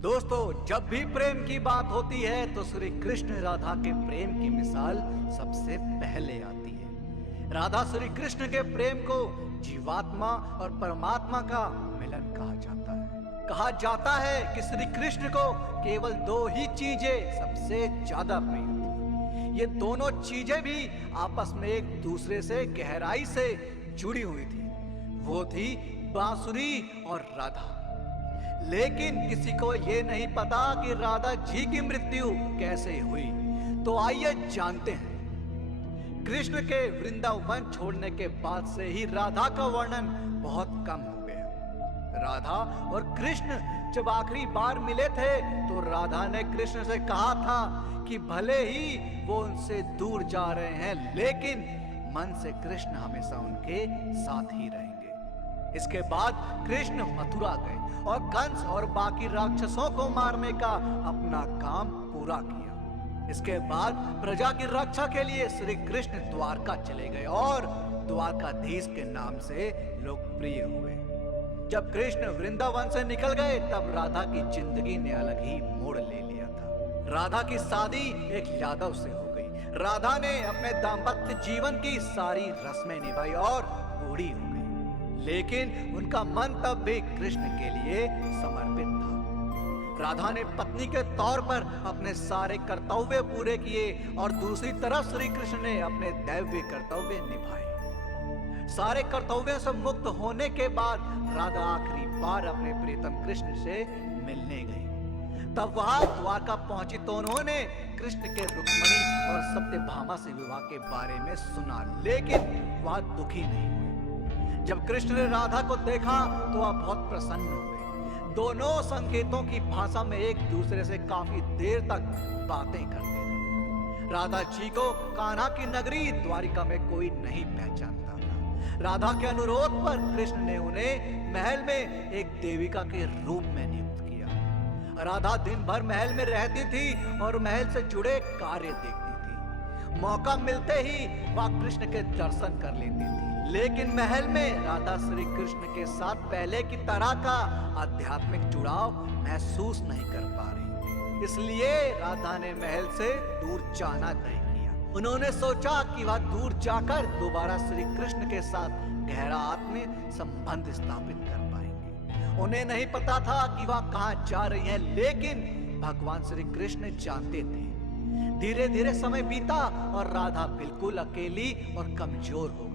दोस्तों, जब भी प्रेम की बात होती है तो श्री कृष्ण राधा के प्रेम की मिसाल सबसे पहले आती है। राधा श्री कृष्ण के प्रेम को जीवात्मा और परमात्मा का मिलन कहा जाता है। कहा जाता है कि श्री कृष्ण को केवल दो ही चीजें सबसे ज्यादा प्रिय थी। ये दोनों चीजें भी आपस में एक दूसरे से गहराई से जुड़ी हुई थी। वो थी बांसुरी और राधा। लेकिन किसी को ये नहीं पता कि राधा जी की मृत्यु कैसे हुई। तो आइए जानते हैं। कृष्ण के वृंदावन छोड़ने के बाद से ही राधा का वर्णन बहुत कम हो गया। राधा और कृष्ण जब आखिरी बार मिले थे तो राधा ने कृष्ण से कहा था कि भले ही वो उनसे दूर जा रहे हैं, लेकिन मन से कृष्ण हमेशा उनके साथ ही रहेंगे। इसके बाद कृष्ण मथुरा गए और कंस और बाकी राक्षसों को मारने का अपना काम पूरा किया। इसके बाद प्रजा की रक्षा के लिए श्री कृष्ण द्वारका चले गए और द्वारकाधीश के नाम से लोकप्रिय हुए। जब कृष्ण वृंदावन से निकल गए तब राधा की जिंदगी ने अलग ही मोड़ ले लिया था। राधा की शादी एक यादव से हो गई। राधा ने अपने दाम्पत्य जीवन की सारी रस्में निभाई और बूढ़ी हो गई, लेकिन उनका मन तब भी कृष्ण के लिए समर्पित था। राधा ने पत्नी के तौर पर अपने सारे कर्तव्य पूरे किए और दूसरी तरफ श्री कृष्ण ने अपने दैव्य कर्तव्य निभाए। सारे कर्तव्यों से मुक्त होने के बाद राधा आखिरी बार अपने प्रियतम कृष्ण से मिलने गई। तब वहां द्वारका पहुंची तो उन्होंने कृष्ण के रुक्मिणी और सत्यभामा से विवाह के बारे में सुना, लेकिन वह दुखी नहीं हुए। जब कृष्ण ने राधा को देखा तो वह बहुत प्रसन्न हो गए। दोनों संकेतों की भाषा में एक दूसरे से काफी देर तक बातें करते रहे। राधा जी को कान्हा की नगरी द्वारिका में कोई नहीं पहचानता था। राधा के अनुरोध पर कृष्ण ने उन्हें महल में एक देविका के रूप में नियुक्त किया। राधा दिन भर महल में रहती थी और महल से जुड़े कार्य देखती थी। मौका मिलते ही वह कृष्ण के दर्शन कर लेती थी, लेकिन महल में राधा श्री कृष्ण के साथ पहले की तरह का आध्यात्मिक जुड़ाव महसूस नहीं कर पा रही थी। इसलिए राधा ने महल से दूर जाना तय किया। उन्होंने सोचा कि वह दूर जाकर दोबारा श्री कृष्ण के साथ गहरा आत्मीय संबंध स्थापित कर पाएंगे। उन्हें नहीं पता था कि वह कहां जा रही है, लेकिन भगवान श्री कृष्ण जानते थे। धीरे धीरे समय बीता और राधा बिल्कुल अकेली और कमजोर हो गई।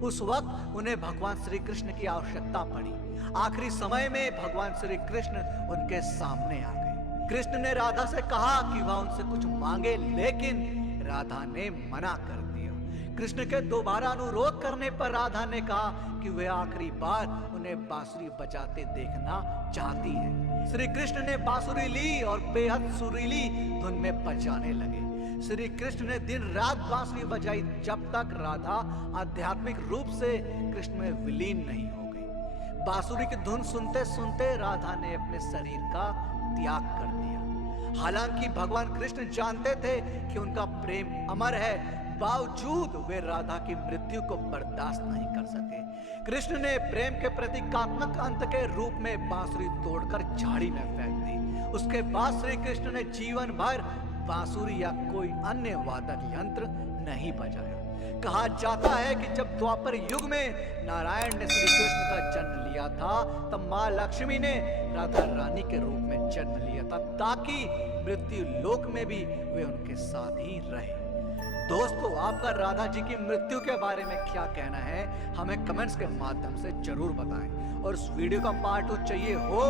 उस वक्त उन्हें भगवान श्री कृष्ण की आवश्यकता पड़ी। आखिरी समय में भगवान श्री कृष्ण उनके सामने आ गए। कृष्ण ने राधा से कहा कि वह उनसे कुछ मांगे, लेकिन राधा ने मना कर दिया। कृष्ण के दोबारा अनुरोध करने पर राधा ने कहा कि वे आखिरी बार उन्हें बांसुरी बजाते देखना चाहती है। श्री कृष्ण ने बांसुरी ली और बेहद सुरीली धुन में बजाने लगे। श्री कृष्ण ने दिन रात बांसुरी बजाई जब तक राधा आध्यात्मिक रूप से कृष्ण में विलीन नहीं हो गई। बांसुरी की धुन सुनते सुनते राधा ने अपने शरीर का त्याग कर दिया। हालांकि भगवान कृष्ण जानते थे कि उनका प्रेम अमर है, बावजूद वे राधा की मृत्यु को बर्दाश्त नहीं कर सके। कृष्ण ने प्रेम के प्रतीकात्मक अंत के रूप में बांसुरी तोड़कर झाड़ी में फेंक दी। उसके बाद श्री कृष्ण ने जीवन भर बांसुरी या कोई अन्य वादक यंत्र नहीं बजाया। कहा जाता है कि जब द्वापर युग में नारायण ने श्री कृष्ण का जन्म लिया था तब मां लक्ष्मी ने राधा रानी के रूप में जन्म लिया था, ताकि मृत्यु लोक में भी वे उनके साथ ही रहे। दोस्तों, आपका राधा जी की मृत्यु के बारे में क्या कहना है, हमें कमेंट्स के माध्यम से जरूर बताएं। और इस वीडियो का पार्ट 2 चाहिए हो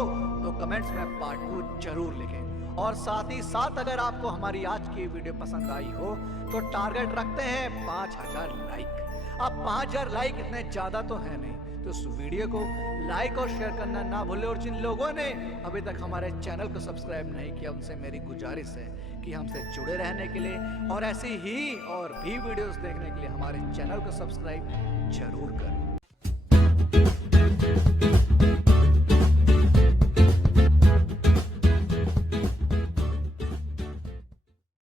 तो कमेंट्स में पार्ट 2 जरूर लिखें। और साथ ही साथ अगर आपको हमारी आज की वीडियो पसंद आई हो तो टारगेट रखते हैं 5000 लाइक। अब 5000 लाइक इतने ज्यादा तो है नहीं, तो इस वीडियो को लाइक और शेयर करना ना भूलें। और जिन लोगों ने अभी तक हमारे चैनल को सब्सक्राइब नहीं किया, उनसे मेरी गुजारिश है कि हमसे जुड़े रहने के लिए और ऐसी ही और भी वीडियोस देखने के लिए हमारे चैनल को सब्सक्राइब जरूर करें।